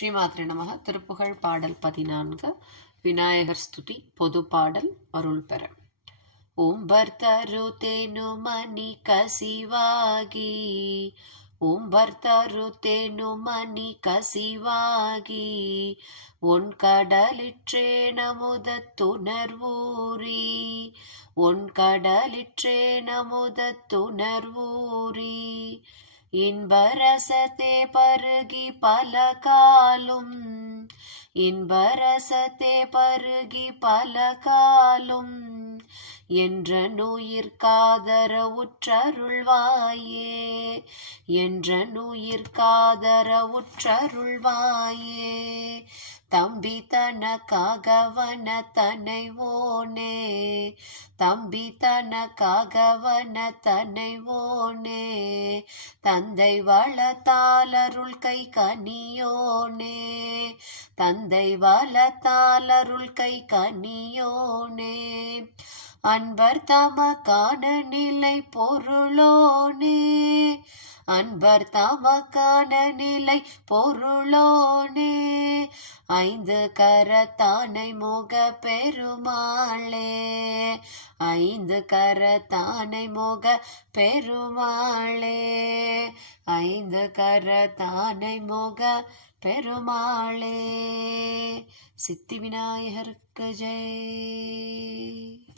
ஸ்ரீமாத்ரே நமக. திருப்புகழ் பாடல் 14 விநாயகர் ஸ்துதி பொது பாடல் அருள் பெற. ஓம்பர்தரு தேனுமணி கசிவாகி, ஓம்பர்தரு தேனுமணி கசிவாகி, ஒன் கடலிற்றே நமுதத்துணர்வூரி, ஒன் கடலிற்றே நமுதத்துணர்வூரி, இன்பரசத்தே பருகி பல காலும், இன்பரசத்தே பருகி பல காலும், என்ற நுயிர்காதர உற்றருள்வாயே, என்ற நுயிர்காதர உற்றருள்வாயே, தம்பி தனக்காகவன தனைவோனே, தம்பி தனக்காகவன தனைவோனே, தந்தை வளத்தாலருள் கை கனியோனே, தந்தை வளத்தாலருள் கை கனியோனே, அன்பர் தமக்கான நிலை பொருளோனே, அன்பர் தமக்கான நிலை பொருளோனே, ஐந்து கரத்தானை முக பெருமாளே, ஐந்து கரத்தானை முக பெருமாளே, ஐந்து கரத்தானை முக பெருமாளே. சித்தி விநாயகருக்கு ஜெய்.